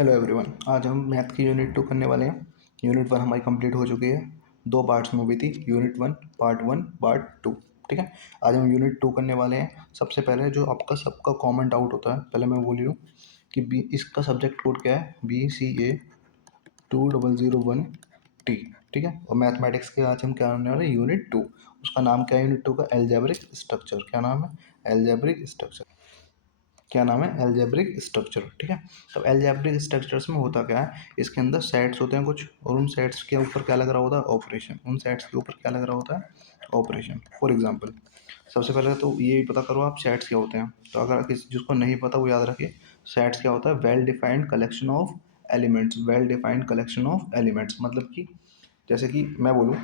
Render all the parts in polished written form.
Hello everyone, आज हम math की यूनिट 2 करने वाले हैं। यूनिट 1 हमारी कंप्लीट हो चुकी है। 2 पार्ट्स में हुई थी, यूनिट 1 पार्ट 2। ठीक है, आज हम यूनिट 2 करने वाले हैं। सबसे पहले जो आपका सबका कॉमन डाउट होता है, पहले मैं बोल लूँ कि बी इसका सब्जेक्ट कोड क्या है, BCA 2001T। ठीक है, और मैथमेटिक्स के आज हम क्या करने वाले हैं, यूनिट 2। उसका नाम क्या है यूनिट 2 का? Algebraic structure. क्या नाम है? Algebraic structure. क्या नाम है? Algebraic structure. ठीक है, तो एल्जेब्रिक स्ट्रक्चर्स में होता क्या है, इसके अंदर सेट्स होते हैं कुछ, और उन सेट्स के ऊपर क्या लग रहा होता है? ऑपरेशन। उन सेट्स के ऊपर क्या लग रहा होता है? ऑपरेशन। फॉर एग्जांपल, सबसे पहले तो ये पता करो आप सेट्स क्या होते हैं। तो अगर किसी जिसको नहीं पता वो याद रखिए, सेट्स क्या होता है? Well defined collection of elements. Well defined collection of elements मतलब कि जैसे कि मैं बोलूँ,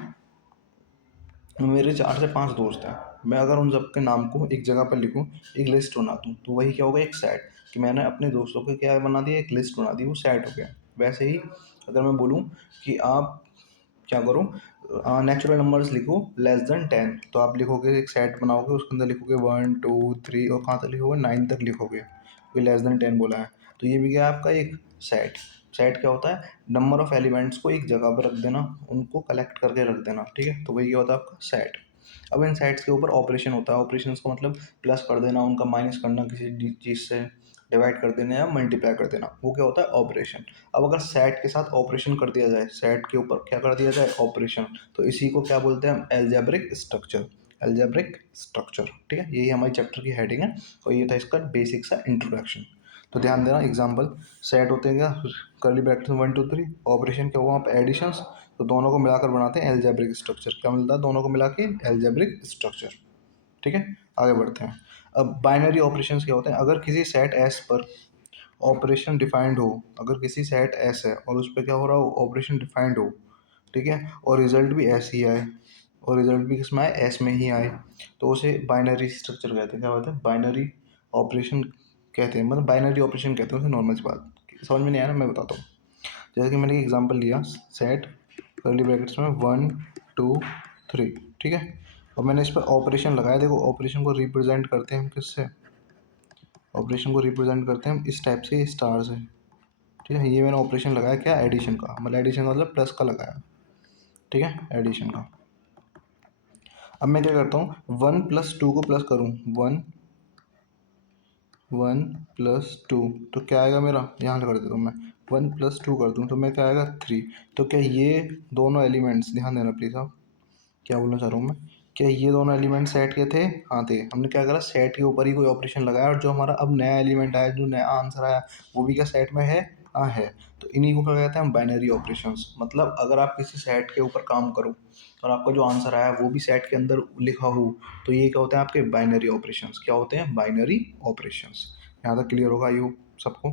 मेरे 4 से 5 दोस्त हैं, मैं अगर उन सबके नाम को एक जगह पर लिखूँ, एक लिस्ट बना दूँ, तो वही क्या होगा? एक सेट। कि मैंने अपने दोस्तों के क्या बना दिया? एक लिस्ट बना दी, वो सेट हो गया। वैसे ही अगर मैं बोलूँ कि आप क्या करो, नेचुरल नंबर्स लिखो लेस देन 10, तो आप लिखोगे, एक सेट बनाओगे, उसके अंदर लिखोगे 1 2 3, और कहाँ तक लिखोगे? 9 तक लिखोगे। कोई लेस देन 10 बोला है, तो ये भी क्या है? आपका एक सेट। सेट क्या होता है? नंबर ऑफ एलिमेंट्स को एक जगह पर रख देना, उनको कलेक्ट करके रख देना। ठीक है, तो वही क्या होता है? आपका सेट। अब इन सेट्स के ऊपर ऑपरेशन होता है। ऑपरेशन का मतलब प्लस कर देना, उनका माइनस करना, किसी चीज़ से डिवाइड कर देना या मल्टीप्लाई कर देना, वो क्या होता है? ऑपरेशन। अब अगर सेट के साथ ऑपरेशन कर दिया जाए, सेट के ऊपर क्या कर दिया जाए? ऑपरेशन, तो इसी को क्या बोलते हैं हम? Algebraic structure. Algebraic structure. ठीक है, यही हमारी चैप्टर की हेडिंग है, और ये था इसका बेसिक सा इंट्रोडक्शन। तो ध्यान देना, एग्जाम्पल सेट होते हैं क्या? कर्ली ब्रैकेट में 1 2 3, ऑपरेशन क्या हुआ? आप एडिशंस, तो दोनों को मिलाकर बनाते हैं एल्जेब्रिक स्ट्रक्चर। क्या मिलता है? दोनों को मिला के एल्जेब्रिक स्ट्रक्चर। ठीक है, आगे बढ़ते हैं। अब बाइनरी ऑपरेशंस क्या होते हैं? अगर किसी सेट एस पर ऑपरेशन डिफाइंड हो, अगर किसी सेट एस है और उस पर क्या हो रहा हो? ऑपरेशन डिफाइंड हो, ठीक है, और रिजल्ट भी एस ही आए, और रिजल्ट भी किस में आए? एस में ही आए, तो उसे बाइनरी स्ट्रक्चर कहते हैं। क्या होता है? बाइनरी ऑपरेशन कहते हैं, मतलब बाइनरी ऑपरेशन कहते हैं उसे। नॉर्मल सी बात, समझ में नहीं आया ना, मैं बताता हूँ। जैसे कि मैंने एक एग्जांपल लिया, सेट कर्ली ब्रैकेट्स में 1 2 3, ठीक है, और मैंने इस पर ऑपरेशन लगाया। देखो, ऑपरेशन को रिप्रेजेंट करते हैं हम किससे? ऑपरेशन को रिप्रेजेंट करते हैं हम इस टाइप से, स्टार से। ठीक है, ये मैंने ऑपरेशन लगाया क्या? एडिशन का, मतलब एडिशन का मतलब प्लस का लगाया। ठीक है, एडिशन का। अब मैं क्या करता हूँ, 1 + 2 को प्लस करूँ, 1 1 + 2, तो क्या आएगा मेरा? यहाँ से कर देता हूँ मैं, 1 + 2 कर दूँ तो मैं क्या आएगा? 3। तो क्या ये दोनों एलिमेंट्स, ध्यान देना प्लीज़ आप, क्या बोलना चाह रहा हूँ मैं, क्या ये दोनों एलिमेंट सेट के थे? हाँ थे। हमने क्या करा? सेट के ऊपर ही कोई ऑपरेशन लगाया, और जो हमारा अब नया एलिमेंट आया, जो नया आंसर आया, वो भी क्या सेट में है? हाँ है। तो इन्हीं को क्या कहते हैं हम? Binary operations. मतलब अगर आप किसी सेट के ऊपर काम करो और आपका जो आंसर आया वो भी सेट के अंदर लिखा हो, तो ये क्या होते हैं? आपके बाइनरी ऑपरेशंस। क्या होते हैं? Binary operations. यहाँ तक क्लियर होगा यू सबको?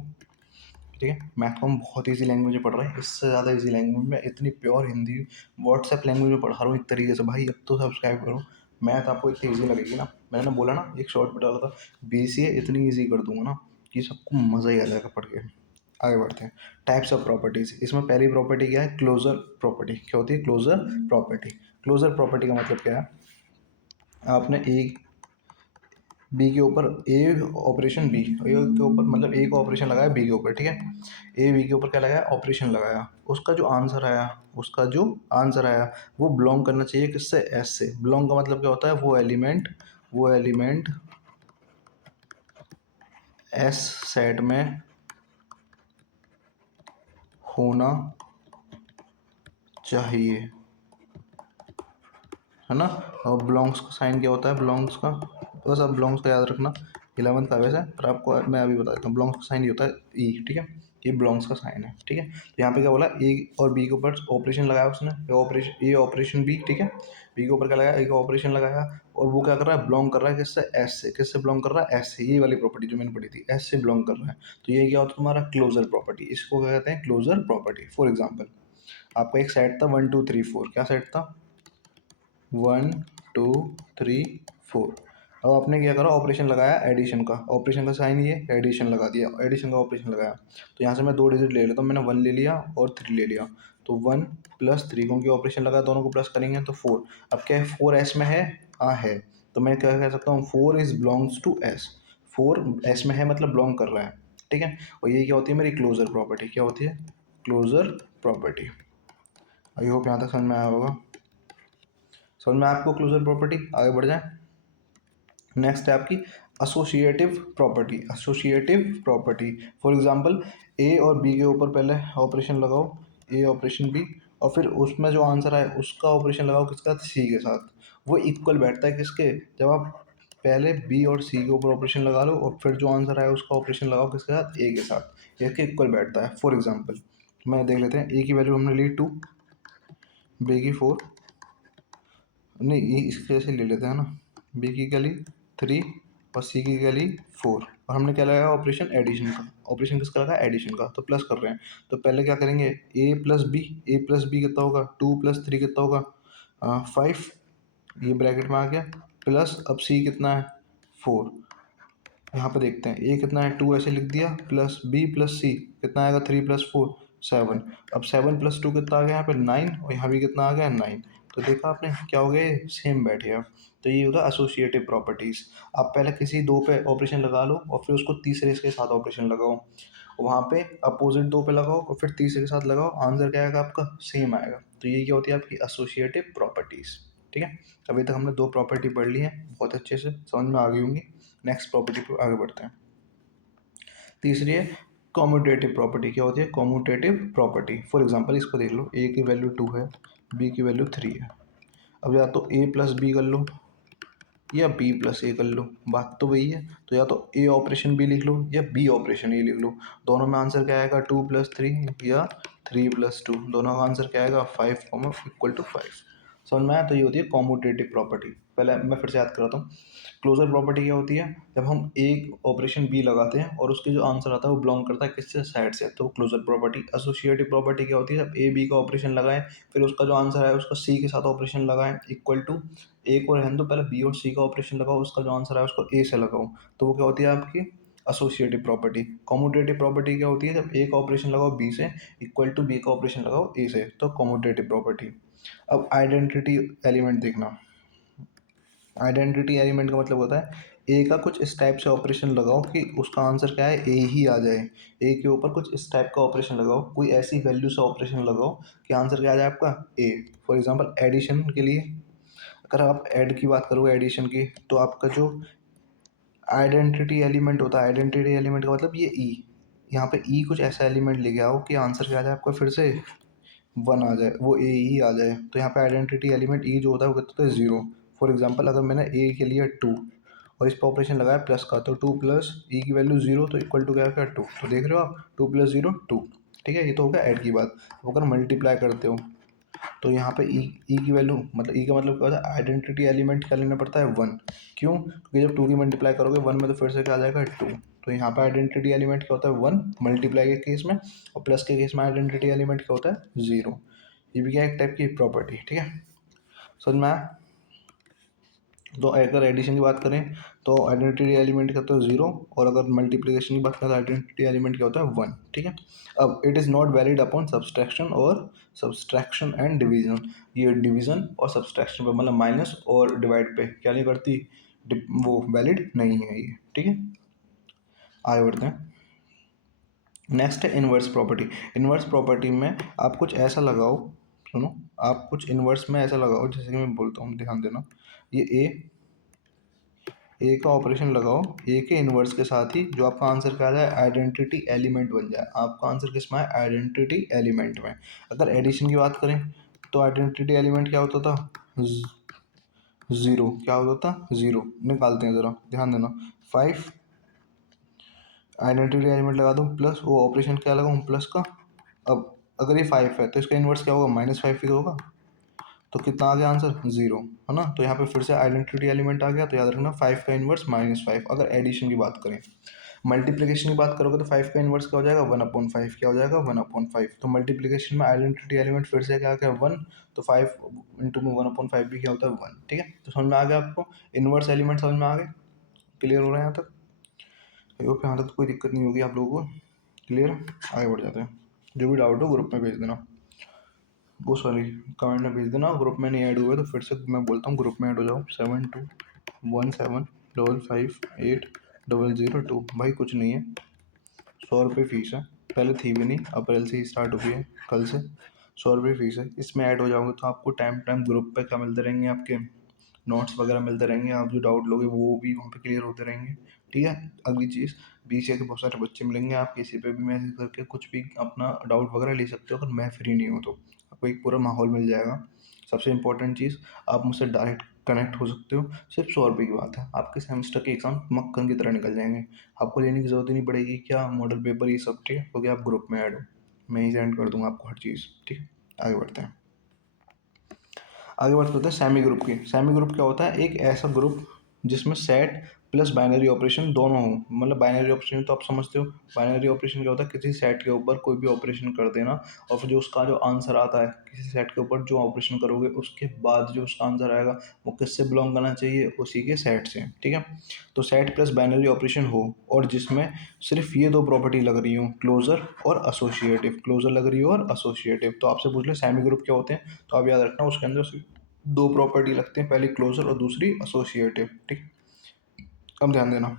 ठीक है, मैथ को हम बहुत ईजी लैंग्वेज में पढ़ रहे हैं, इससे ज़्यादा ईजी लैंग्वेज में, इतनी प्योर हिंदी व्हाट्सएप लैंग्वेज में पढ़ा रहा हूँ एक तरीके से। भाई अब तो सब्सक्राइब करो, मैथ आपको इतनी ईजी लगेगी ना। मैंने बोला ना, एक शॉर्ट में डाला था, BCA इतनी ईजी कर दूंगा ना कि सबको मज़ा ही आ जाएगा पढ़ के। आगे बढ़ते हैं। Types of properties. इसमें पहली प्रॉपर्टी क्या है? Closure property. क्या होती है? Closure property. क्लोजर प्रॉपर्टी का मतलब क्या है? आपने एक बी के ऊपर ए ऑपरेशन बी, ए के ऊपर मतलब ए को ऑपरेशन लगाया बी के ऊपर, ठीक है, ए बी के ऊपर क्या लगाया? ऑपरेशन लगाया। उसका जो आंसर आया, उसका जो आंसर आया वो बिलोंग करना चाहिए किससे? एस से। बिलोंग का मतलब क्या होता है? वो एलिमेंट एस सेट में होना चाहिए, है ना। और बिलोंग्स का साइन क्या होता है? बिलोंग्स का, बस आप बिलोंग्स का याद रखना, 11th का वैसे, पर आपको मैं अभी बता देता हूँ। बिलोंग्स का साइन ये होता है ई, ठीक है, ये बिलोंग्स का साइन है। ठीक है, तो यहाँ पे क्या बोला? ए और बी के ऊपर ऑपरेशन लगाया उसने, ए ऑपरेशन बी, ठीक है, बी के ऊपर क्या लगाया? ए का ऑपरेशन लगाया, और वो क्या कर रहा है? बिलोंग कर रहा है किससे? एस से। किससे बिलोंग कर रहा है? एस से। ये वाली प्रॉपर्टी जो मैंने पढ़ी थी, एस से बिलोंग कर रहा है, तो ये क्या होता है तुम्हारा? Closure property. इसको क्या कहते हैं? Closure property. फॉर एग्जाम्पल, आपका एक सेट था 1 2 3 4, क्या सेट था? 1 2 3 4। अब आपने क्या करा? ऑपरेशन लगाया एडिशन का, ऑपरेशन का साइन ये, एडिशन लगा दिया, एडिशन का ऑपरेशन लगाया। तो यहाँ से मैं 2 डिजिट ले लेता हूँ, मैंने 1 ले लिया और 3 ले लिया, तो 1 + 3, क्योंकि ऑपरेशन लगा, दोनों को प्लस करेंगे तो 4। अब क्या है? 4 एस में है? हाँ है। तो मैं क्या कह सकता हूँ? 4 is belongs to S. 4 S में है मतलब बिलोंग कर रहा है। ठीक है। और ये क्या होती है मेरी क्लोजर प्रॉपर्टी, क्या होती है क्लोजर प्रॉपर्टी। आई होप यहाँ तक समझ में आया होगा। समझ में आपको क्लोजर प्रॉपर्टी, आगे बढ़ जाए। नेक्स्ट है आपकी associative property. Associative property for example A और बी के ऊपर पहले ऑपरेशन लगाओ, ए ऑपरेशन बी, और फिर उसमें जो आंसर आए उसका ऑपरेशन लगाओ किसका, सी के साथ। वो इक्वल बैठता है किसके, जब आप पहले बी और सी के ऊपर ऑपरेशन लगा लो और फिर जो आंसर आए उसका ऑपरेशन लगाओ किसके साथ, ए के साथ। ये इक्वल बैठता है। फॉर एग्जाम्पल मैं देख लेते हैं, ए की वैल्यू हमने ली 2, बी की 4, नहीं ये इसके जैसे ले लेते हैं ना, बी की क्या ली 3 और सी की क्या ली 4, और हमने क्या लगाया ऑपरेशन एडिशन का। ऑपरेशन किसका लगा, एडिशन का, तो प्लस कर रहे हैं। तो पहले क्या करेंगे, ए प्लस बी, ए प्लस बी कितना होगा 2 प्लस 3 कितना होगा 5, ये ब्रैकेट में आ गया, प्लस अब सी कितना है 4। यहाँ पे देखते हैं ए कितना है 2 ऐसे लिख दिया, प्लस बी प्लस सी कितना आएगा 3 प्लस 4 7। अब 7 प्लस 2 कितना आ गया यहाँ पे 9, और यहाँ भी कितना आ गया 9। तो देखा आपने क्या हो गया, ये सेम बैठ गया। तो ये होगा एसोसिएटिव प्रॉपर्टीज। आप पहले किसी दो पे ऑपरेशन लगा लो और फिर उसको तीसरे के साथ ऑपरेशन लगाओ, वहाँ पे अपोजिट दो पे लगाओ और फिर तीसरे के साथ लगाओ, आंसर क्या आएगा आपका, सेम आएगा। तो ये क्या होती है आपकी एसोसिएटिव प्रॉपर्टीज। ठीक है, अभी तक हमने दो प्रॉपर्टी पढ़ ली है, बहुत अच्छे से समझ में आ गई होंगी। नेक्स्ट प्रॉपर्टी पर आगे बढ़ते हैं। तीसरी है कॉम्यूटेटिव प्रॉपर्टी। क्या होती है कॉम्यूटेटिव प्रॉपर्टी, फॉर एग्जांपल इसको देख लो, ए की वैल्यू 2 है, बी की वैल्यू 3 है। अब या तो ए प्लस बी कर लो या बी प्लस ए कर लो, बात तो वही है। तो या तो ए ऑपरेशन बी लिख लो या बी ऑपरेशन ए लिख लो, दोनों में आंसर क्या आएगा 2 प्लस 3 या 3 प्लस 2, दोनों का आंसर क्या आएगा 5 इक्वल टू 5। समझ में आया, तो ये होती है कॉम्यूटेटिव प्रॉपर्टी। पहले मैं फिर से याद कराता हूँ। क्लोजर प्रॉपर्टी क्या होती है, जब हम एक ऑपरेशन बी लगाते हैं और उसके जो आंसर आता है वो बिलोंग करता है किससे, साइड से, तो क्लोजर प्रॉपर्टी। एसोसिएटिव प्रॉपर्टी क्या होती है, जब ए बी का ऑपरेशन लगाएं फिर उसका जो आंसर है उसका सी के साथ ऑपरेशन लगाएं इक्वल टू, एक और रहने दो, पहले बी और सी का ऑपरेशन लगाओ, उसका जो आंसर है उसको ए से लगाओ, तो वो क्या होती है आपकी एसोसिएटिव प्रॉपर्टी। कॉम्यूटेटिव प्रॉपर्टी क्या होती है, जब ए का ऑपरेशन लगाओ बी से इक्वल टू बी का ऑपरेशन लगाओ ए से, तो कॉम्यूटेटिव प्रॉपर्टी। अब आइडेंटिटी एलिमेंट देखना। आइडेंटिटी एलिमेंट का मतलब होता है ए का कुछ इस टाइप से ऑपरेशन लगाओ कि उसका आंसर क्या है ए ही आ जाए। ए के ऊपर कुछ इस टाइप का ऑपरेशन लगाओ, कोई ऐसी वैल्यू से ऑपरेशन लगाओ कि आंसर क्या आ जाए आपका ए। फॉर एग्जांपल एडिशन के लिए, अगर आप ऐड की बात करोगे एडिशन की, तो आपका जो आइडेंटिटी एलिमेंट होता है, आइडेंटिटी एलिमेंट का मतलब ये ई, यहाँ पे ई कुछ ऐसा एलिमेंट लेके आओ कि आंसर क्या आ जाए आपका फिर से 1 आ जाए, वो ए ही आ जाए। तो यहाँ पे आइडेंटिटी एलिमेंट ई जो होता है वो कितना होता है 0। फॉर एग्जांपल अगर मैंने ए के लिए 2 और इस पर ऑपरेशन लगाया प्लस का, तो 2 प्लस ई की वैल्यू 0 तो इक्वल टू क्या है 2। तो देख रहे हो आप 2 प्लस 0 2। ठीक है, ये तो हो गया ऐड की बात। अब अगर मल्टीप्लाई करते हो तो यहाँ पे ई की वैल्यू मतलब ई का मतलब क्या होता है, आइडेंटिटी एलिमेंट क्या लेना पड़ता है 1। क्यों, क्योंकि जब 2 की मल्टीप्लाई करोगे 1 में तो फिर से क्या आ जाएगा 2। तो यहाँ पे आइडेंटिटी एलिमेंट क्या होता है 1 मल्टीप्लाई के केस में, और प्लस के केस में आइडेंटिटी एलिमेंट क्या होता है 0। ये भी क्या है एक टाइप की प्रॉपर्टी। ठीक है, समझ में आया। तो अगर एडिशन की बात करें तो आइडेंटिटी एलिमेंट क्या होता है 0, और अगर मल्टीप्लिकेशन की बात करें तो आइडेंटिटी एलिमेंट क्या होता है 1। ठीक है, अब it is not valid upon subtraction and division. ये डिवीजन और सब्सट्रैक्शन पे मतलब माइनस और डिवाइड पे क्या नहीं करती, वो वैलिड नहीं है ये। ठीक है, आगे बढ़ते हैं। नेक्स्ट है इन्वर्स प्रॉपर्टी। इन्वर्स प्रॉपर्टी में आप कुछ ऐसा लगाओ, सुनो, आप कुछ इन्वर्स में ऐसा लगाओ जैसे कि मैं बोलता हूँ, ध्यान देना। ये ए का ऑपरेशन लगाओ ए के इन्वर्स के साथ ही जो आपका आंसर क्या आ जाए आइडेंटिटी एलिमेंट बन जाए। आपका आंसर किस में है, आइडेंटिटी एलिमेंट में। अगर एडिशन की बात करें तो आइडेंटिटी एलिमेंट क्या होता था 0, क्या होता था 0। निकालते हैं ज़रा, ध्यान देना। 5 आइडेंटिटी एलिमेंट लगा दूँ प्लस वो ऑपरेशन क्या लगाऊँ प्लस का। अब अगर ये 5 है तो इसका इन्वर्स क्या होगा -5 ही तो होगा, तो कितना आ गया आंसर 0, है ना। तो यहाँ पे फिर से आइडेंटिटी एलिमेंट आ गया, तो याद रखना 5 का इन्वर्स -5। अगर एडिशन की बात करें, मल्टीप्लिकेशन की बात करोगे तो 5 का इन्वर्स क्या हो जाएगा 1/5, क्या हो जाएगा 1/5। तो मल्टीप्लिकेशन में आइडेंटिटी एलिमेंट फिर से क्या आ गया 1, तो 5 इंटू में 1/5 भी क्या होता है 1। ठीक है, तो समझ में आ गया आपको इन्वर्स एलिमेंट, समझ में आ गए, क्लियर हो रहा है यहाँ तक। आई होप यहाँ तक तो कोई दिक्कत नहीं होगी आप लोगों को, क्लियर। आगे बढ़ जाते हैं, जो भी डाउट हो ग्रुप में भेज देना, वो सॉरी कमेंट में भेज देना। ग्रुप में नहीं ऐड हुए तो फिर से मैं बोलता हूँ ग्रुप में ऐड हो जाओ। 7217555800 2। भाई कुछ नहीं है, 100 रुपये फीस है, पहले थी भी नहीं, अप्रैल से ही स्टार्ट हुई है, कल से 100 रुपये फीस है। इसमें ऐड हो जाओगे तो आपको टाइम टाइम ग्रुप पे क्या मिलते रहेंगे, आपके नोट्स वगैरह मिलते रहेंगे, आप जो डाउट लोगे वो भी वहाँ पे क्लियर होते रहेंगे। ठीक है। अगली चीज़, बीच के बहुत सारे बच्चे मिलेंगे, आप किसी पे भी मैसेज करके कुछ भी अपना डाउट वगैरह ले सकते हो, अगर मैं फ्री नहीं हूँ तो आपको एक पूरा माहौल मिल जाएगा। सबसे इंपॉर्टेंट चीज़, आप मुझसे डायरेक्ट कनेक्ट हो सकते हो। सिर्फ 100 रुपये की बात है, आपके सेमेस्टर के एग्ज़ाम मक्खन की तरह निकल जाएंगे। आपको लेने की ज़रूरत ही नहीं पड़ेगी क्या मॉडल पेपर ये सब, ठीक है, क्योंकि आप ग्रुप में ऐड हो, मैं ही सेंड कर दूंगा आपको हर चीज़। ठीक है, आगे बढ़ते हैं। आगे बढ़ते होते हैं सेमी ग्रुप की। सेमी ग्रुप क्या होता है, एक ऐसा ग्रुप जिसमें सेट प्लस बाइनरी ऑपरेशन दोनों हो। मतलब बाइनरी ऑपरेशन तो आप समझते हो, बाइनरी ऑपरेशन क्या होता है, किसी सेट के ऊपर कोई भी ऑपरेशन कर देना और फिर जो उसका जो आंसर आता है, किसी सेट के ऊपर जो ऑपरेशन करोगे उसके बाद जो उसका आंसर आएगा वो किससे बिलोंग करना चाहिए, उसी के सेट से। ठीक है। तो सेट प्लस बाइनरी ऑपरेशन हो और जिसमें सिर्फ ये दो प्रॉपर्टी लग रही हो, क्लोजर और एसोसिएटिव, क्लोजर लग रही हो और एसोसिएटिव। तो आपसे पूछ ले सेमी ग्रुप क्या होते हैं, तो आप याद रखना उसके अंदर सिर्फ दो प्रॉपर्टी लगती हैं, पहली क्लोजर और दूसरी एसोसिएटिव। ठीक, अब ध्यान देना,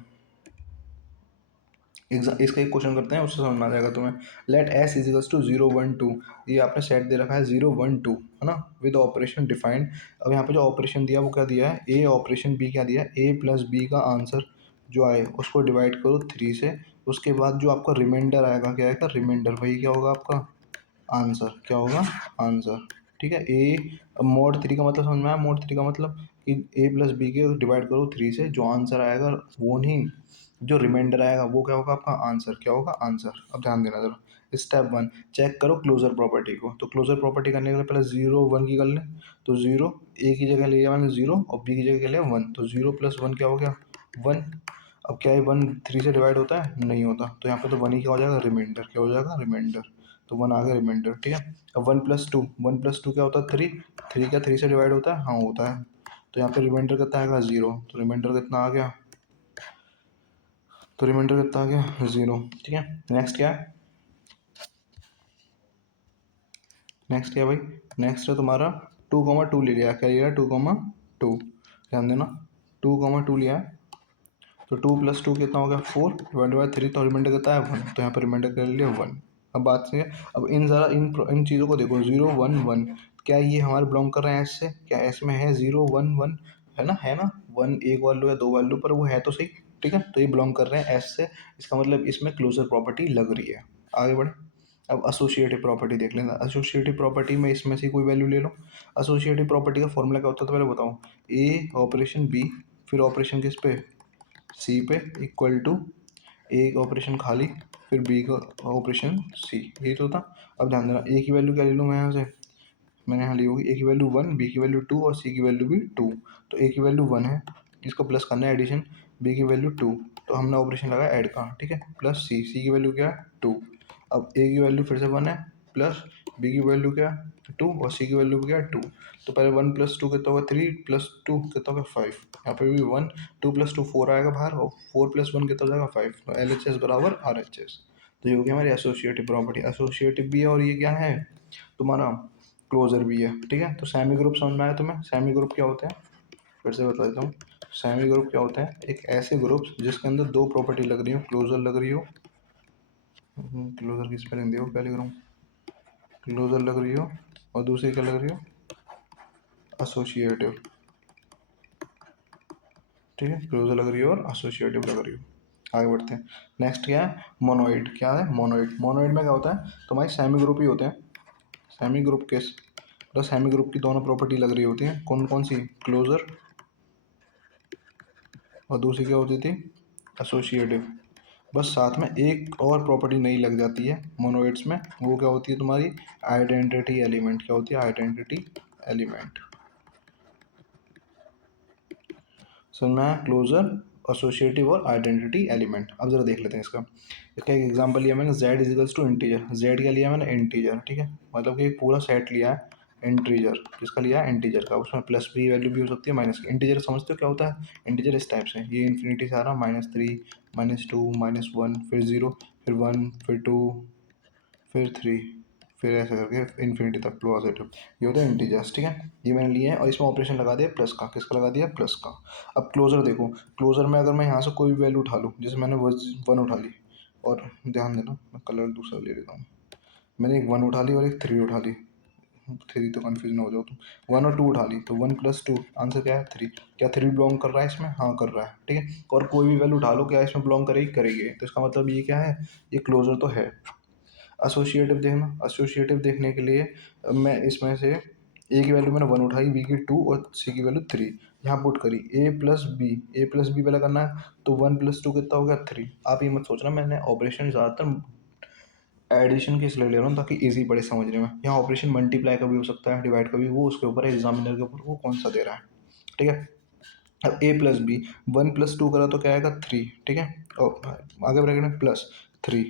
इसका एक क्वेश्चन करते हैं, उससे समझ में आ जाएगा तुम्हें। लेट एस इजिकल्स टू 0 1 2, ये आपने सेट दे रखा है 0 1 2, है ना, विद ऑपरेशन डिफाइंड। अब यहाँ पे जो ऑपरेशन दिया वो क्या दिया है, ए ऑपरेशन बी क्या दिया है, ए प्लस बी का आंसर जो आए उसको डिवाइड करो 3 से, उसके बाद जो आपका रिमाइंडर आएगा क्या आएगा, रिमाइंडर, वही क्या होगा आपका आंसर, क्या होगा आंसर। ठीक है। ए मोड 3 का मतलब समझ में आया, मोड 3 का मतलब कि ए प्लस बी के डिवाइड करो 3 से, जो आंसर आएगा वो नहीं, जो रिमाइंडर आएगा वो क्या होगा आपका आंसर, क्या होगा आंसर। अब ध्यान देना जरा, स्टेप 1, चेक करो क्लोजर प्रॉपर्टी को। तो क्लोजर प्रॉपर्टी करने के लिए पहले 0 1 की कर लें। तो 0 ए की जगह लिया मैंने 0 और बी की जगह लिया 1, तो 0 + 1 क्या हो गया 1। अब क्या है 1 3 से डिवाइड होता है, नहीं होता, तो यहाँ पे तो 1 ही क्या हो जाएगा, रिमाइंडर, क्या हो जाएगा रिमाइंडर। तो 1 आ गया रिमाइंडर। ठीक है। अब 1 + 2, 1 + 2 क्या होता है 3, 3 क्या 3 से डिवाइड होता है, हाँ होता है। तो यहाँ पे रिमाइंडर कितना आएगा 0, तो रिमाइंडर कितना आ गया, तो रिमाइंडर कितना आ गया 0। ठीक है। नेक्स्ट क्या है, नेक्स्ट क्या है भाई, नेक्स्ट है तुम्हारा 2 2 ले लिया, क्या लिया 2 2, ध्यान देना 2 2 लिया है। तो 2 + 2 कितना हो गया 4 डिवाइड बाई 3, तो रिमाइंडर कितना है 1, तो यहाँ पर रिमाइंडर कर लिया 1। अब बात से, अब इन ज़रा इन चीज़ों को देखो 0 1 1, क्या ये हमारे बिलोंग कर रहे हैं एस से, क्या एस में है 0 1 1, है ना, है ना, 1 एक वैल्यू या दो वैल्यू पर वो है तो सही। ठीक है, तो ये बिलोंग कर रहे हैं एस से, इसका मतलब इसमें क्लोजर प्रॉपर्टी लग रही है। आगे बढ़े, अब एसोसिएटिव प्रॉपर्टी देख लेना। एसोसिएटिव प्रॉपर्टी में इसमें से कोई वैल्यू ले लो। एसोसिएटिव प्रॉपर्टी का फॉर्मूला क्या होता है तो पहले बताओ, ए ऑपरेशन बी, फिर ऑपरेशन किस पे, सी पे, इक्वल टू ए का ऑपरेशन खाली, फिर बी का ऑपरेशन सी, यही तो था। अब ध्यान देना, ए की वैल्यू क्या ले लूँ मैं यहाँ से, मैंने यहाँ ली होगी ए की वैल्यू 1, बी की वैल्यू 2 और सी की वैल्यू भी 2। तो ए की वैल्यू 1 है, इसको प्लस करना है एडिशन, बी की वैल्यू 2, तो हमने ऑपरेशन लगाया ऐड का। ठीक है, प्लस सी, सी की वैल्यू क्या है 2। अब ए की वैल्यू फिर से 1 है, प्लस बी की वैल्यू क्या है 2 और सी की वैल्यू क्या है 2। तो पहले 1 + 2 कितना होगा 3, +2 कितना होगा 5, यहाँ पे भी 1, 2 + 2 4 आएगा बाहर, और 4 + 1 कितना हो जाएगा 5। तो LHS बराबर RHS। तो ये हो गया हमारी एसोसिएटिव प्रॉपर्टी, एसोसिएटिव भी है और ये क्या है तुम्हारा क्लोजर भी है। ठीक है। तो सेमी ग्रुप समझ में आया तुम्हें, सेमी ग्रुप क्या होते हैं, फिर से बता देता हूँ। सेमी ग्रुप क्या होते हैं, एक ऐसे ग्रुप जिसके अंदर दो प्रॉपर्टी लग रही हो, क्लोजर लग रही हो, क्लोजर की स्पेलिंग देखो क्या लिख रहा हूँ, क्लोजर लग रही हो और दूसरी क्या लग रही हो एसोसिएटिव। ठीक है, क्लोजर लग रही हो और एसोसिएटिव लग रही हो। आगे बढ़ते हैं। नेक्स्ट क्या है, मोनोइड। क्या है मोनोइड, मोनोइड में क्या होता है, तुम्हारी सेमी ग्रुप ही होते हैं। सेमी ग्रुप के मतलब सेमी ग्रुप की दोनों प्रॉपर्टी लग रही होती हैं, कौन कौन सी, क्लोजर और दूसरी क्या होती थी एसोसिएटिव। बस साथ में एक और प्रॉपर्टी नई लग जाती है मोनोइड्स में, वो क्या होती है तुम्हारी आइडेंटिटी एलिमेंट। क्या होती है आइडेंटिटी एलिमेंट। सुनना है, क्लोजर, एसोसिएटिव और आइडेंटिटी एलिमेंट। अब जरा देख लेते हैं इसका। इसका एक एग्जांपल लिया मैंने, z is equals to integer. z क्या लिया मैंने इंटीजर। ठीक है, मतलब कि एक पूरा सेट लिया है इंटीजर, किसका लिया है इंटीजर का, उसमें प्लस भी वैल्यू भी हो सकती है माइनस की। इंटीजर समझते हो क्या होता है, इंटीजर इस टाइप से, ये इन्फिनिटी से आ रहा -3 -2 -1 फिर 0 फिर 1 फिर 2 फिर 3 फिर ऐसे करके इन्फिनिटी तक पॉजिटिव, ये होता है इंटीजर्स। ठीक है, ये मैंने लिए हैं और इसमें ऑपरेशन लगा दिया प्लस का, किसका लगा दिया प्लस का। अब क्लोजर देखो, क्लोजर में अगर मैं यहाँ से कोई भी वैल्यू उठा लूँ, जैसे मैंने 1 उठा ली, और ध्यान देना, मैं कलर दूसरा ले लेता हूँ। मैंने एक 1 उठा ली और एक 3 उठा ली। 3 तो कन्फ्यूज ना हो जाओ तुम। 1 और 2 उठा ली, तो 1 + 2 आंसर क्या है 3। क्या 3 बिलोंग कर रहा है इसमें? हाँ कर रहा है, ठीक है। और कोई भी वैल्यू उठा लो, क्या इसमें बिलोंग करेगी? करेगी। तो इसका मतलब ये क्या है, ये क्लोजर तो है। एसोसिएटिव देखना, एसोसिएटिव देखने के लिए मैं इसमें से ए की वैल्यू मैंने 1 उठाई, बी की 2 और सी की वैल्यू 3 यहाँ पुट करी। ए प्लस बी पहले करना है, तो 1 + 2 कितना हो गया 3। आप ये मत सोचना मैंने ऑपरेशन ज़्यादातर एडिशन की इसलिए ले रहा हूँ ताकि इजी पड़े समझने में। यहाँ ऑपरेशन मल्टीप्लाई का भी हो सकता है, डिवाइड का भी, वो उसके ऊपर एग्जामिनर के ऊपर वो कौन सा दे रहा है, ठीक है। अब ए प्लस बी, 1 + 2 करा तो क्या आएगा 3, ठीक है। और आगे ब्रैकेट में +3,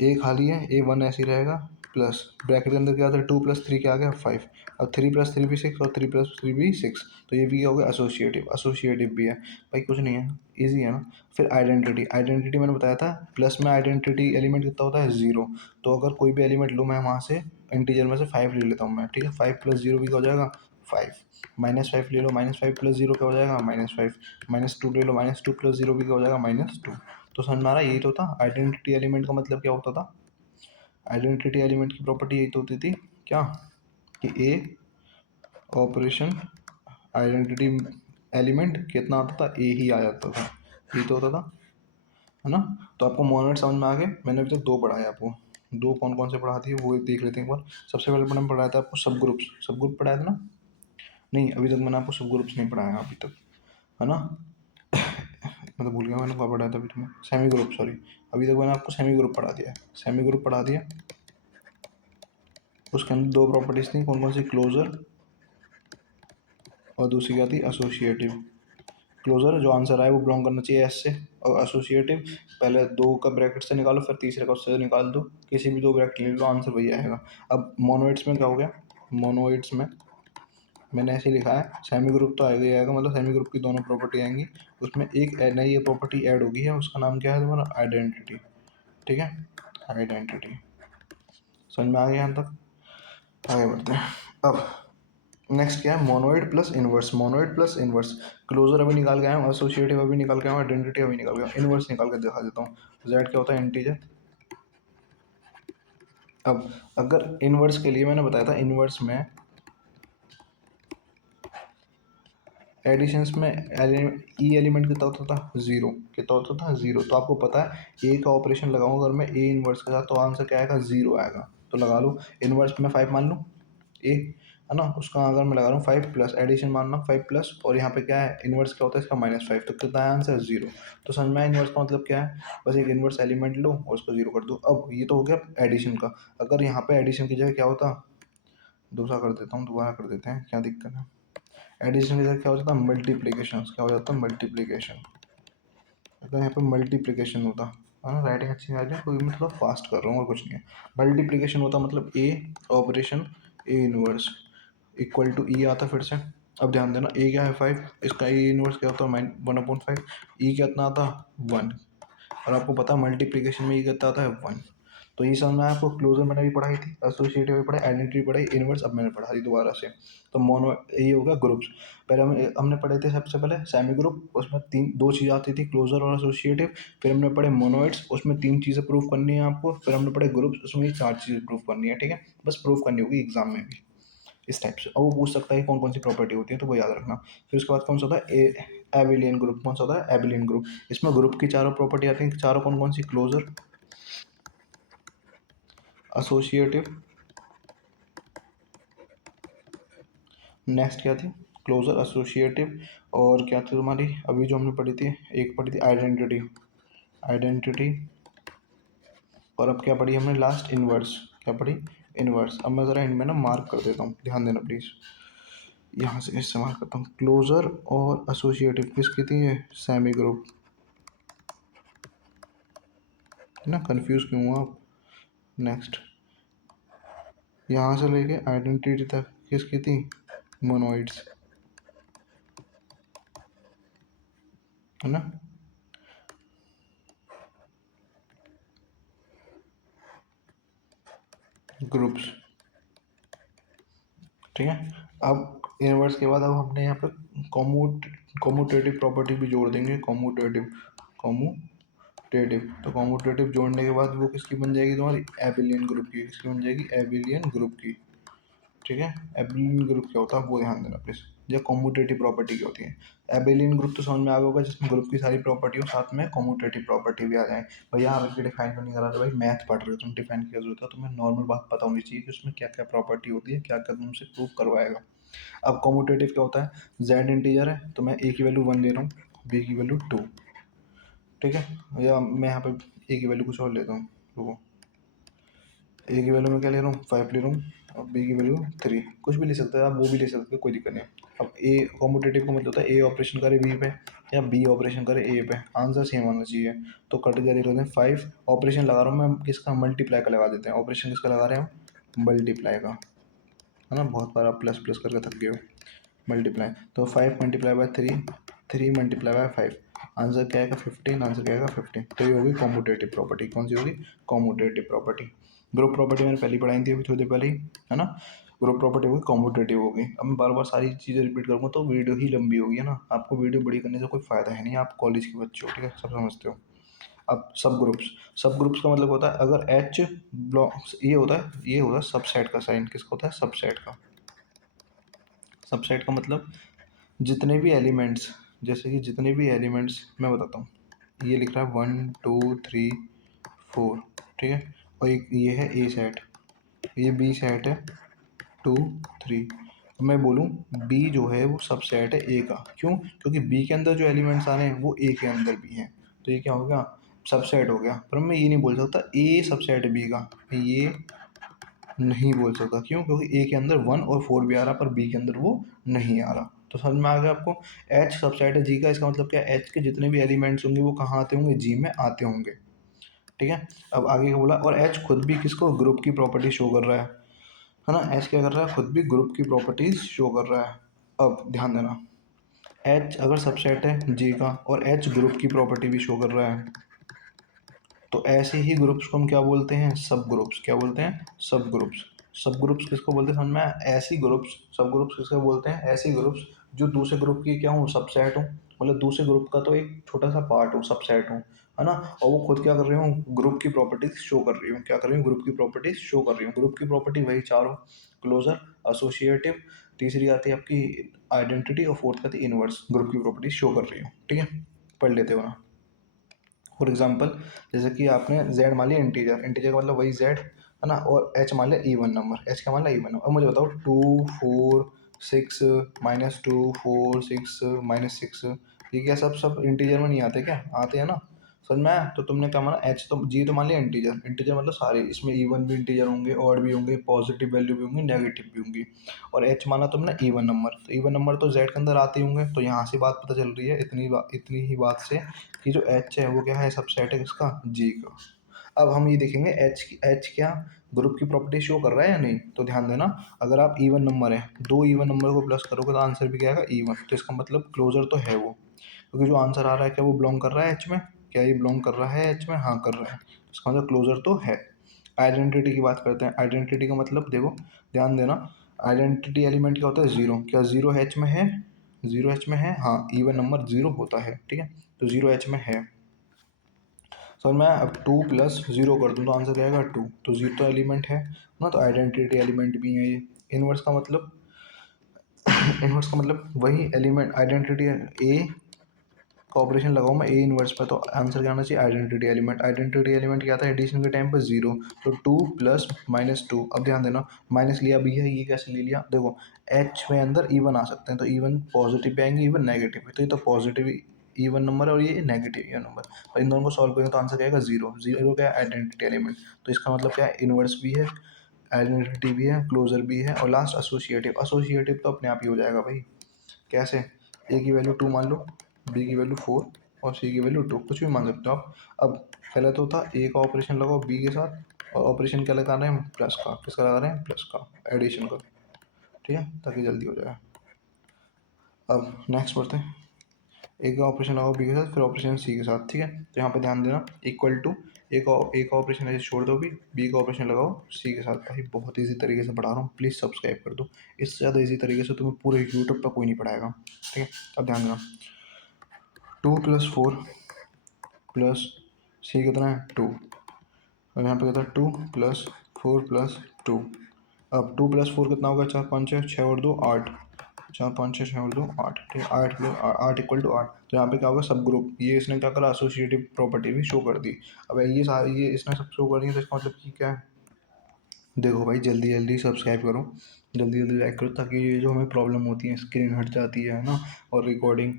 ए खाली है, A1 ऐसे ही रहेगा, प्लस ब्रैकेट के अंदर क्या आता है 2 + 3 क्या आ गया 5। अब 3 + 3 भी 6 और 3 + 3 भी 6, तो ये भी क्या हो गया एसोसिएटिव। एसोसिएटिव भी है भाई, कुछ नहीं है, इजी है ना। फिर आइडेंटिटी, आइडेंटिटी मैंने बताया था प्लस में आइडेंटिटी एलिमेंट कितना होता है 0। तो अगर कोई भी एलिमेंट लूँ मैं वहाँ से इंटीजर में से 5 ले लेता हूँ मैं, ठीक है। 5 + 0 भी क्या हो जाएगा 5। -5 ले लो, -5 + 0 क्या हो जाएगा -5। -2 ले लो, -2 + 0 भी क्या हो जाएगा -2। तो समझ में आ रहा है, यही तो था आइडेंटिटी एलिमेंट का मतलब क्या होता था। आइडेंटिटी एलिमेंट की प्रॉपर्टी यही तो होती थी क्या, कि ए ऑपरेशन आइडेंटिटी एलिमेंट कितना आता था, ए ही आ जाता था, यही तो होता था, है ना। तो आपको मोनोइड समझ में आ गए। मैंने अभी तक 2 पढ़ाए आपको, 2 कौन कौन से पढ़ाती है वो एक देख लेते हैं एक बार। सबसे पहले मैंने पढ़ाया था आपको सब ग्रुप्स, सब ग्रुप पढ़ाया था ना। नहीं अभी तक मैंने आपको सब ग्रुप्स नहीं पढ़ाया अभी तक, है ना। मैं तो भूल गया मैंने कहाँ पढ़ाया था अभी तुम्हें, सेमी ग्रुप, सॉरी। अभी तक मैंने आपको सेमी ग्रुप पढ़ा दिया है, सेमी ग्रुप पढ़ा दिया। उसके अंदर 2 प्रॉपर्टीज थी, कौन कौन सी, क्लोजर और दूसरी क्या थी एसोसिएटिव। क्लोजर जो आंसर आए वो बिलोंग करना चाहिए एस से, और एसोसिएटिव पहले 2 का ब्रैकेट से निकालो, फिर तीसरे का उससे निकाल दो, किसी भी 2 ब्रैकेट ले लो, आंसर वही आएगा। अब मोनोइड्स में क्या हो गया, मोनोइड्स में मैंने ऐसे लिखा है सेमी ग्रुप तो आएगा ही आएगा, मतलब सेमी ग्रुप की दोनों प्रॉपर्टी आएंगी। उसमें एक नई ये प्रॉपर्टी ऐड होगी है, उसका नाम क्या है तुम्हारा आइडेंटिटी, ठीक है। आइडेंटिटी समझ में आ गया यहाँ तक। आगे बढ़ते हैं। अब नेक्स्ट क्या है, monoid plus inverse, monoid plus inverse. Closure अभी निकाल के आया हूँ, एसोसिएटिव अभी निकाल के आया हूँ, आइडेंटिटी अभी निकाल के आया हूँ, इनवर्स निकाल के दिखा देता हूँ। जेड क्या होता है इंटीजर। अब अगर इनवर्स के लिए मैंने बताया था, इनवर्स में एडिशंस में ई एलिमेंट कितना होता था 0, कितना होता था 0। तो आपको पता है ए का ऑपरेशन लगाऊँ अगर मैं ए इनवर्स के साथ, तो आंसर क्या आएगा 0 आएगा। तो लगा लो इनवर्स में 5 मान लूँ ए, है ना। उसका अगर मैं लगा रहा हूँ 5 प्लस, एडिशन मानना 5 प्लस, और यहाँ पे क्या है इनवर्स क्या होता है इसका -5, तो कितना है आंसर 0। तो समझ में आया इनवर्स का मतलब क्या है, बस एक इनवर्स एलिमेंट लो और उसको 0 कर दो। अब ये तो हो गया एडिशन का। अगर यहाँ पे एडिशन की जगह क्या होता, दूसरा कर देता हूँ, दोबारा कर देते हैं, क्या दिक्कत है। एडिशन की जगह क्या हो जाता है मल्टीप्लीकेशन, क्या हो जाता है मल्टीप्लीकेशन। अगर यहाँ पे मल्टीप्लीकेशन होता, है ना, राइटिंग अच्छी नहीं आ रही है क्योंकि मैं थोड़ा फास्ट कर रहा हूँ और कुछ नहीं है। मल्टीप्लीकेशन होता मतलब a operation a inverse equal to e आता फिर से। अब ध्यान देना ए क्या है 5, इसका ए इनवर्स क्या होता है -1/5, ई कितना आता 1, और आपको पता है मल्टीप्लीकेशन में ई कितना आता है 1। तो ये समझ में आया आपको। क्लोजर मैंने भी पढ़ाई थी, एसोसिएटिव भी पढ़ाई, आइडेंटिटी पढ़ाई, इनवर्स अब मैंने पढ़ा दी दोबारा से। तो मोनो ये हो गया ग्रुप्स। पहले हमने पढ़े थे सबसे पहले सेमी ग्रुप, उसमें 2 चीज़ आती थी क्लोजर और एसोसिएटिव। फिर हमने पढ़े मोनोइड्स, उसमें 3 चीज़ें प्रूव करनी है आपको। फिर हमने पढ़े ग्रुप्स, उसमें 4 चीज़ें प्रूव करनी है, ठीक है। बस प्रूव करनी होगी एग्जाम में भी इस टाइप से, और वो पूछ सकता है कौन कौन सी प्रॉपर्टी होती है, तो वो याद रखना। फिर उसके बाद कौन सा होता है एबिलियन ग्रुप, कौन सा होता है एबिलियन ग्रुप। इसमें ग्रुप की चारों प्रॉपर्टी आती हैं, चारों कौन कौन सी, क्लोजर, एसोसिएटिव, नेक्स्ट क्या थी, क्लोजर, एसोसिएटिव, और क्या थी तुम्हारी अभी जो हमने पढ़ी थी, एक पढ़ी थी आइडेंटिटी, आइडेंटिटी, और अब क्या पढ़ी हमने लास्ट, इनवर्स। क्या पढ़ी, इनवर्स। अब मैं ज़रा इनमें ना मार्क कर देता हूँ, ध्यान देना प्लीज़। यहाँ से इस्तेमाल करता हूँ, क्लोजर और एसोसिएटिव किसकी थी ये, सेमी ग्रुप, है ना। कंफ्यूज क्यों हुआ आप। नेक्स्ट यहाँ से लेके आइडेंटिटी तक किसकी थी, मोनोइड्स, है ना। ग्रुप्स, ठीक है। अब इनवर्स के बाद अब हमने यहाँ पे कॉमूटेटिव प्रॉपर्टी भी जोड़ देंगे, कॉमूटेटिव, कॉमूटेटिव तो कॉम्यूटेटिव जोड़ने के बाद वो किसकी बन जाएगी तुम्हारी, एबिलियन ग्रुप की। किसकी बन जाएगी, एबिलियन ग्रुप की। ठीक है, एबिलियन ग्रुप क्या होता है वो ध्यान देना प्लीज। ये कॉम्यूटेटिव प्रॉपर्टी क्या होती है। एबिलियन ग्रुप तो समझ में आ गया होगा, जिसमें ग्रुप की सारी प्रॉपर्टी हो, साथ में कॉम्यूटेटिव प्रॉपर्टी भी आ जाए। भैया आप इसके डिफाइन क्यों नहीं करा रहे भाई, मैथ पढ़ रहे हो तुम, डिफाइन किया जरूरत है, तुम्हें नॉर्मल बात पता होनी चाहिए कि उसमें क्या क्या प्रॉपर्टी होती है, क्या क्या तुमसे प्रूव करवाएगा। अब कॉम्यूटेटिव क्या होता है, जेड इंटीजर है तो मैं ए की वैल्यू 1 ले रहा हूँ, बी की वैल्यू 2। ठीक है, या मैं यहाँ पे ए की वैल्यू कुछ और लेता हूँ, रुको। ए की वैल्यू में क्या ले रहा हूँ, 5 ले रहा हूँ, और बी की वैल्यू 3। कुछ भी ले सकते हैं आप, वो भी ले सकते हैं, कोई दिक्कत नहीं। अब ए कॉम्पिटेटिव का मतलब होता है ए ऑपरेशन करे बी पे या बी ऑपरेशन करे ए पे, आंसर सेम होना चाहिए। तो कट कर रहे हैं 5 ऑपरेशन लगा रहा हूँ मैं, किसका, मल्टीप्लाई का लगा देते हैं। ऑपरेशन किसका लगा रहे हैं, मल्टीप्लाई का, है ना। बहुत बार आप प्लस प्लस करके थक गए हो। मल्टीप्लाई तो 5 multiply by 3, 3 multiply by 5, answer क्या आएगा 15। आंसर क्या आएगा 15। तो ये होगी कॉम्यूटेटिव प्रॉपर्टी। कौन सी होगी, कॉम्यूटेटिव प्रॉपर्टी। ग्रुप प्रॉपर्टी मैंने पहले पढ़ाई थी अभी थोड़ी देर पहले ही, है ना। ग्रुप प्रॉपर्टी होगी, कॉम्यूटेटिव होगी। अब मैं बार बार सारी चीज़ें रिपीट करूँगा तो वीडियो ही लंबी होगी, है ना। आपको वीडियो बड़ी करने से कोई फ़ायदा है नहीं, आप कॉलेज के बच्चे हो, ठीक है, सब समझते हो। अब सब ग्रुप्स का मतलब होता है, अगर एच ब्लॉक्स, ये होता है सबसेट का साइन। किसका होता है, सबसेट का। सबसेट का मतलब जितने भी एलिमेंट्स, जैसे कि जितने भी एलिमेंट्स मैं बताता हूँ, ये लिख रहा है 1 2 3 4, ठीक है। और एक ये है ए सेट, ये बी सेट है 2 3। मैं बोलूँ बी जो है वो सबसेट है ए का, क्यों, क्योंकि बी के अंदर जो एलिमेंट्स आ रहे हैं वो ए के अंदर भी हैं, तो ये क्या हो गया, सबसेट हो गया। पर मैं ये नहीं बोल सकता ए सबसेट है बी का, ये नहीं बोल सकता, क्यों, क्योंकि ए के अंदर 1 और 4 भी आ रहा पर बी के अंदर वो नहीं आ रहा। तो समझ में आ गया आपको। एच सबसेट है जी का, इसका मतलब क्या, एच के जितने भी एलिमेंट्स होंगे वो कहाँ आते होंगे, जी में आते होंगे। ठीक है। अब आगे क्या बोला, और एच खुद भी किसको, ग्रुप की प्रॉपर्टी शो कर रहा है ना। एच क्या कर रहा है, खुद भी ग्रुप की प्रॉपर्टीज शो कर रहा है। अब ध्यान देना, एच अगर सबसेट है जी का और एच ग्रुप की प्रॉपर्टी भी शो कर रहा है, तो ऐसे ही ग्रुप्स को हम क्या बोलते हैं, सब ग्रुप्स। क्या बोलते हैं, सब ग्रुप्स। सब ग्रुप्स किसको बोलते हैं समझ में आया? ऐसी ग्रुप्स, सब ग्रुप्स किसको बोलते हैं, ऐसी ग्रुप्स जो दूसरे ग्रुप की क्या हूँ, सबसेट हूँ। मतलब दूसरे ग्रुप का तो एक छोटा सा पार्ट हूँ, सबसेट हूँ, है ना। और वो खुद क्या कर रही हूँ, ग्रुप की प्रॉपर्टीज शो कर रही हूँ। क्या कर रही हूँ, ग्रुप की प्रॉपर्टीज शो कर रही हूँ। ग्रुप की प्रॉपर्टी वही चारों, क्लोजर, एसोसिएटिव, तीसरी आती है आपकी आइडेंटिटी, और फोर्थ आती है इनवर्स। ग्रुप की प्रॉपर्टीज शो कर रही हूँ, ठीक है। पढ़ लेते हो ना। फॉर एग्जाम्पल, जैसे कि आपने जेड मान लिया इंटीजर, इंटीजर का मतलब वही जेड, है ना। और एच मान लिया इवन नंबर, एच क्या मान लिया इवन नंबर। अब मुझे बताओ 2 4 6 -2 4 6 -6, ये क्या सब इंटीजर में नहीं आते क्या, आते हैं ना। समझ में आया। तो तुमने क्या माना, एच तो जी तो मान लिया इंटीजर, इंटीजर मतलब सारे, इसमें इवन भी इंटीजर होंगे, ऑड भी होंगे, पॉजिटिव वैल्यू भी होंगी, नेगेटिव भी होंगी। और एच माना तुमने इवन नंबर, तो इवन नंबर तो जेड के अंदर आते ही होंगे। तो यहाँ से बात पता चल रही है, इतनी ही बात से, कि जो एच है वो क्या है, सबसेट है किसका, जी का। अब हम ये देखेंगे एच क्या ग्रुप की प्रॉपर्टी शो कर रहा है या नहीं। तो ध्यान देना, अगर आप इवन नंबर है, दो इवन नंबर को प्लस करोगे तो आंसर भी क्या आएगा, इवन। तो इसका मतलब क्लोजर तो है वो, क्योंकि जो आंसर आ रहा है क्या वो बिलोंग कर रहा है एच में, क्या ये बिलोंग कर रहा है एच में, हाँ कर रहा है। इसका मतलब क्लोजर तो है। आइडेंटिटी की बात करते हैं। आइडेंटिटी का मतलब देखो, ध्यान देना, आइडेंटिटी एलिमेंट क्या होता है, जीरो। क्या जीरो एच में है, जीरो एच में है, हाँ इवन नंबर जीरो होता है, ठीक है। तो जीरो एच में है। सर मैं अब 2 प्लस जीरो कर दूँ तो आंसर क्या आएगा 2। तो जीरो तो एलिमेंट है ना, तो आइडेंटिटी एलिमेंट भी है ये। इनवर्स का मतलब इनवर्स का मतलब वही एलिमेंट, आइडेंटिटी ए का ऑपरेशन लगाऊँ मैं ए इनवर्स पे, तो आंसर क्या आना चाहिए, आइडेंटिटी एलिमेंट। आइडेंटिटी एलिमेंट क्या आता है, एडिशन के टाइम पर जीरो। तो 2 प्लस -2। अब ध्यान देना, माइनस लिया भी है, ये कैसे ले लिया, देखो एच में अंदर इवन आ सकते हैं, तो इवन पॉजिटिव भी आएंगे, इवन नेगेटिव भी। तो ये तो पॉजिटिव इवन नंबर है और ये नेगेटिव इवन नंबर, तो इन दोनों को सॉल्व करेंगे तो आंसर क्या आएगा, जीरो। जीरो क्या है, आइडेंटिटी एलिमेंट। तो इसका मतलब क्या है, इनवर्स भी है, आइडेंटिटी भी है, क्लोजर भी है, और लास्ट एसोसिएटिव। एसोसिएटिव तो अपने आप ही हो जाएगा भाई। कैसे, ए की वैल्यू 2 मान लो, बी की वैल्यू 4 और सी की वैल्यू 2, कुछ भी मान सकते हो आप। अब पहले तो था ए का ऑपरेशन लगाओ बी के साथ, और ऑपरेशन क्या लगा रहे हैं, प्लस का। किसका लगा रहे हैं, प्लस का, एडिशन का, ठीक है, ताकि जल्दी हो जाए। अब नेक्स्ट पढ़ते हैं। ए का ऑपरेशन लगाओ बी के साथ, फिर ऑपरेशन सी के साथ, ठीक है। तो यहाँ पे ध्यान देना, इक्वल टू ए का ऑपरेशन ऐसे छोड़ दो, बी का ऑपरेशन लगाओ सी के साथ। भाई बहुत ईजी तरीके से पढ़ा रहा हूँ, प्लीज़ सब्सक्राइब कर दो। इससे ज़्यादा ईजी तरीके से तुम्हें पूरे यूट्यूब पर कोई नहीं पढ़ाएगा, ठीक है। अब ध्यान देना, 2 + 4 + सी कितना है 2, और यहाँ पे कितना 2 प्लस 4 प्लस 2। अब 2 प्लस 4 कितना होगा, 4 5 6, 6 और 2 8, 4 5 6 6 और 2 8, ठीक है, 8 प्लस 8 इक्वल टू 8। तो यहाँ पे क्या होगा, सब ग्रुप, ये इसने क्या करा, एसोसिएटिव प्रॉपर्टी भी शो कर दी। अब ये सारी ये इसने सब शो कर दी, तो इसका मतलब कि क्या है, देखो भाई जल्दी जल्दी सब्सक्राइब करो, जल्दी जल्दी लाइक करो, ताकि ये जो हमें प्रॉब्लम होती है, स्क्रीन हट जाती है ना, और रिकॉर्डिंग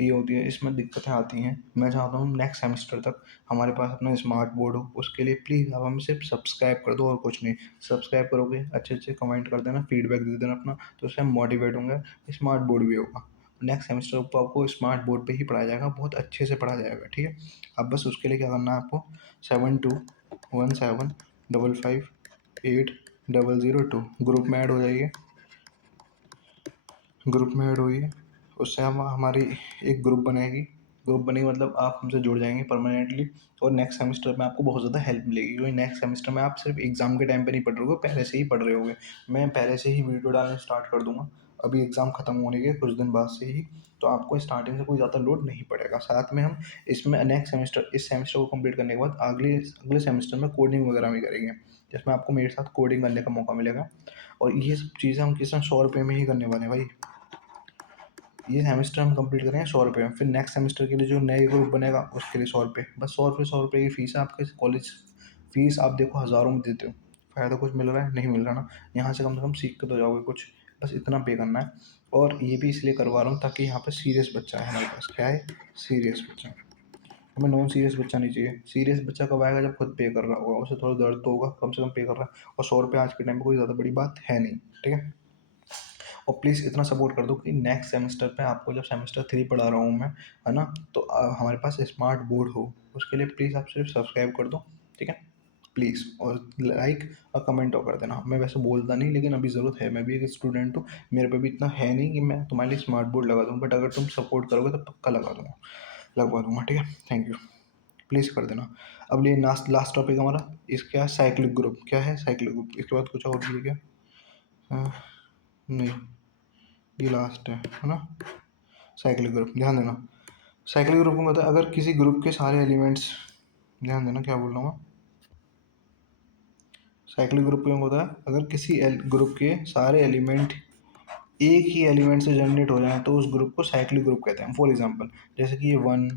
ये होती है, इसमें दिक्कतें आती हैं। मैं चाहता हूँ नेक्स्ट सेमेस्टर तक हमारे पास अपना स्मार्ट बोर्ड हो। उसके लिए प्लीज़ आप हमें सिर्फ सब्सक्राइब कर दो और कुछ नहीं। सब्सक्राइब करोगे, अच्छे अच्छे कमेंट कर देना, फीडबैक दे देना अपना, तो उससे हम मोटिवेट होंगे, स्मार्ट बोर्ड भी होगा। नेक्स्ट सेमेस्टर को आपको स्मार्ट बोर्ड पे ही पढ़ाया जाएगा, बहुत अच्छे से पढ़ाया जाएगा, ठीक है। अब बस उसके लिए क्या करना है आपको, 7217555002 ग्रुप में ऐड हो जाइए, ग्रुप में ऐड हुई है। उससे हम हमारी एक ग्रुप बनेगी, ग्रुप बनेगी मतलब आप हमसे जुड़ जाएंगे परमानेंटली। और नेक्स्ट सेमेस्टर में आपको बहुत ज़्यादा हेल्प मिलेगी, क्योंकि नेक्स्ट सेमेस्टर में आप सिर्फ एग्ज़ाम के टाइम पे नहीं पढ़ रहे हो, पहले से ही पढ़ रहे होगे। मैं पहले से ही वीडियो डालना स्टार्ट कर दूंगा, अभी एग्ज़ाम ख़त्म होने के कुछ दिन बाद से ही। तो आपको स्टार्टिंग से कोई ज़्यादा लोड नहीं पड़ेगा। साथ में हम इसमें नेक्स्ट सेमेस्टर, इस सेमेस्टर को कंप्लीट करने के बाद अगले अगले सेमेस्टर में कोडिंग वगैरह भी करेंगे, जिसमें आपको मेरे साथ कोडिंग करने का मौका मिलेगा। और ये सब चीज़ें हम किस 100 रुपये में ही करने वाले हैं भाई। ये सेमेस्टर हम कंप्लीट करेंगे 100 रुपये में, फिर नेक्स्ट सेमेस्टर के लिए जो नए ग्रुप बनेगा उसके लिए 100 रुपये, बस 100 रुपये, 100 रुपये की फीस है आपके कॉलेज। फीस आप देखो हज़ारों में देते हो, फ़ायदा कुछ मिल रहा है, नहीं मिल रहा ना, यहाँ से कम सीख के तो जाओगे कुछ, बस इतना पे करना है। और ये भी इसलिए करवा रहा हूँ ताकि यहाँ पर सीरियस बच्चा है हमारे पास, क्या है, सीरियस बच्चा। हमें नॉन सीरियस बच्चा नहीं चाहिए। सीरियस बच्चा कब आएगा, जब खुद पे कर रहा होगा, उसे थोड़ा दर्द तो होगा, कम से कम पे कर रहा है, और 100 रुपये आज के टाइम पे कोई ज़्यादा बड़ी बात है नहीं, ठीक है। और प्लीज़ इतना सपोर्ट कर दो कि नेक्स्ट सेमेस्टर पे आपको, जब सेमेस्टर 3 पढ़ा रहा हूँ मैं, है ना, तो हमारे पास स्मार्ट बोर्ड हो। उसके लिए प्लीज़ आप सिर्फ सब्सक्राइब कर दो, ठीक है, प्लीज़। और लाइक और कमेंट और कर देना। मैं वैसे बोलता नहीं, लेकिन अभी ज़रूरत है, मैं भी एक स्टूडेंट हूँ, मेरे पे भी इतना है नहीं कि मैं तुम्हारे लिए स्मार्ट बोर्ड लगा दूँ, बट अगर तुम सपोर्ट करोगे तो पक्का लगा दूँगा, लगवा दूँगा, ठीक है। थैंक यू, प्लीज़ कर देना। अब ये लास्ट लास्ट टॉपिक हमारा, इसका साइक्लिक ग्रुप, क्या है साइक्लिक ग्रुप, इसके बाद कुछ और भी है क्या, हाँ, नहीं, ये लास्ट है ना। साइक्लिक ग्रुप, ध्यान देना, साइक्लिक ग्रुप में मतलब अगर किसी ग्रुप के सारे एलिमेंट्स, ध्यान देना क्या बोल रहा हूँ मैं, साइक्लिक ग्रुप में होता है अगर किसी ग्रुप के सारे एलिमेंट एक ही एलिमेंट से जनरेट हो जाए, तो उस ग्रुप को साइक्लिक ग्रुप कहते हैं। फॉर एग्जांपल, जैसे कि ये 1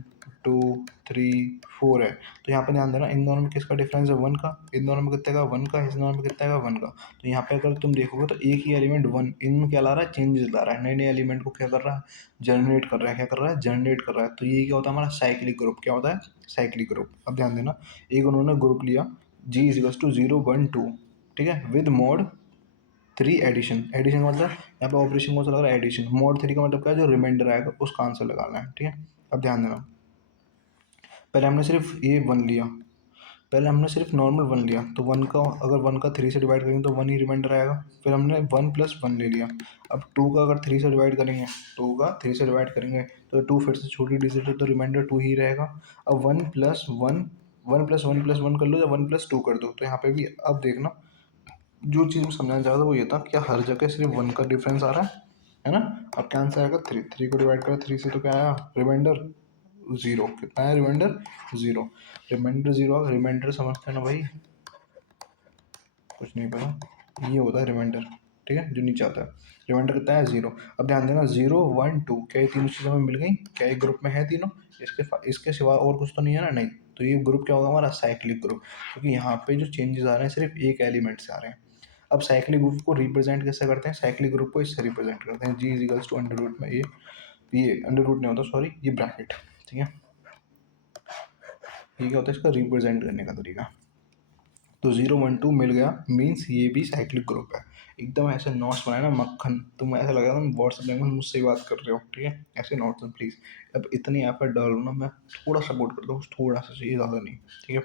2 3 4 है, तो यहाँ पे ध्यान देना, इन दोनों में किसका डिफरेंस है, 1 का, इन दोनों में कितने का, 1 का, इस दोनों में कितने का, 1 का। तो यहाँ पे अगर तुम देखोगे तो एक ही एलिमेंट 1 इनमें क्या ला रहा है, चेंजेस ला रहा है, नए नए एलिमेंट को क्या कर रहा है, जनरेट कर रहा है, क्या कर रहा है, जनरेट कर रहा है। तो ये क्या होता है हमारा साइक्लिक ग्रुप, क्या होता है, साइक्लिक ग्रुप। अब ध्यान देना, एक उन्होंने ग्रुप लिया, G = 0 1 2, ठीक है, विद मोड 3 एडिशन, एडिशन का मतलब यहाँ पे ऑपरेशन कौन सा लग रहा है, एडिशन। मोड 3 का मतलब क्या है, जो रिमाइंडर आएगा उसका आंसर लगाना है, ठीक है। अब ध्यान देना, पहले हमने सिर्फ ये 1 लिया, पहले हमने सिर्फ नॉर्मल 1 लिया, तो 1 का अगर 1 का 3 से डिवाइड करेंगे तो 1 ही रिमाइंडर आएगा। फिर हमने 1 + 1 ले लिया, अब 2 का अगर 3 से डिवाइड करेंगे, 2 का 3 से डिवाइड करेंगे तो 2 फिर से छोटी डिजिट है, तो रिमाइंडर 2 ही रहेगा। अब 1 + 1, 1 + 1 + 1 कर लो या 1 + 2 कर दो, तो यहाँ पे भी अब देखना, जो चीज़ मैं समझाना चाह रहा था वो ये था, क्या हर जगह सिर्फ 1 का डिफरेंस आ रहा है ना। अब क्या आंसर आएगा, 3, 3 को डिवाइड करा 3 से तो क्या आया, रिमाइंडर 0, कितना है रिमाइंडर 0, रिमाइंडर 0, रिमाइंडर समझते हैं ना भाई, कुछ नहीं पता, ये होता है रिमाइंडर, ठीक है, जो नीचे आता है। रिमाइंडर कितना है, 0। अब ध्यान देना, 0 1 2, क्या ये तीनों चीज़ें हमें मिल गई, क्या एक ग्रुप में है तीनों, इसके सिवा और कुछ तो नहीं है ना, नहीं। तो ये ग्रुप क्या होगा हमारा, साइक्लिक ग्रुप, क्योंकि यहाँ पे जो चेंजेस आ रहे हैं सिर्फ एक एलिमेंट से आ रहे हैं। अब साइक्लिक ग्रुप को रिप्रेजेंट कैसे करते हैं, साइक्लिक ग्रुप को इससे रिप्रेजेंट करते हैं, G = अंडर रूट में ये अंडर रूट नहीं होता, सॉरी, ये ब्रैकेट, ठीक है। ये क्या होता है इसका रिप्रेजेंट करने का तरीका। तो 0 1 2 मिल गया, मीन्स ये भी साइक्लिक ग्रुप है। एकदम ऐसे नोट्स बनाए ना मक्खन, तुम ऐसा लग रहा था तुम व्हाट्सएप में मुझसे ही बात कर रहे हो, ठीक है, ऐसे नोट्स प्लीज़। अब इतनी एफर्ट डाल रहा हूँ ना मैं, थोड़ा सपोर्ट कर दो, थोड़ा सा चाहिए, ज़्यादा नहीं, ठीक है।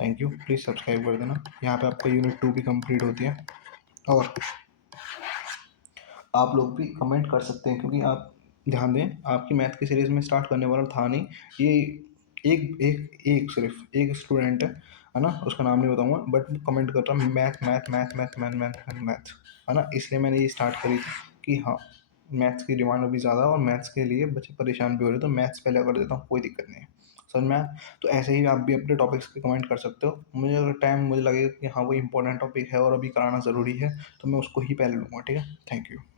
थैंक यू, प्लीज़ सब्सक्राइब कर देना। यहाँ पे आपका यूनिट 2 भी कंप्लीट होती है। और आप लोग भी कमेंट कर सकते हैं, क्योंकि आप ध्यान दें, आपकी मैथ की सीरीज़ में स्टार्ट करने वाला था नहीं, ये एक एक एक सिर्फ एक स्टूडेंट है ना, उसका नाम नहीं बताऊंगा, बट कमेंट कर रहा है math math math math math math math math, है ना, इसलिए मैंने ये स्टार्ट करी थी कि हाँ, मैथ्स की डिमांड अभी ज़्यादा है और मैथ्स के लिए बच्चे परेशान भी हो रहे हैं, तो मैथ्स पहले कर देता हूँ, कोई दिक्कत नहीं है। समझ में आया? तो ऐसे ही आप भी अपने टॉपिक्स पे कमेंट कर सकते हो। मुझे अगर टाइम मुझे लगेगा कि हाँ, कोई इंपॉर्टेंट टॉपिक है और अभी कराना ज़रूरी है, तो मैं उसको ही पहले लूँगा, ठीक है? Thank you.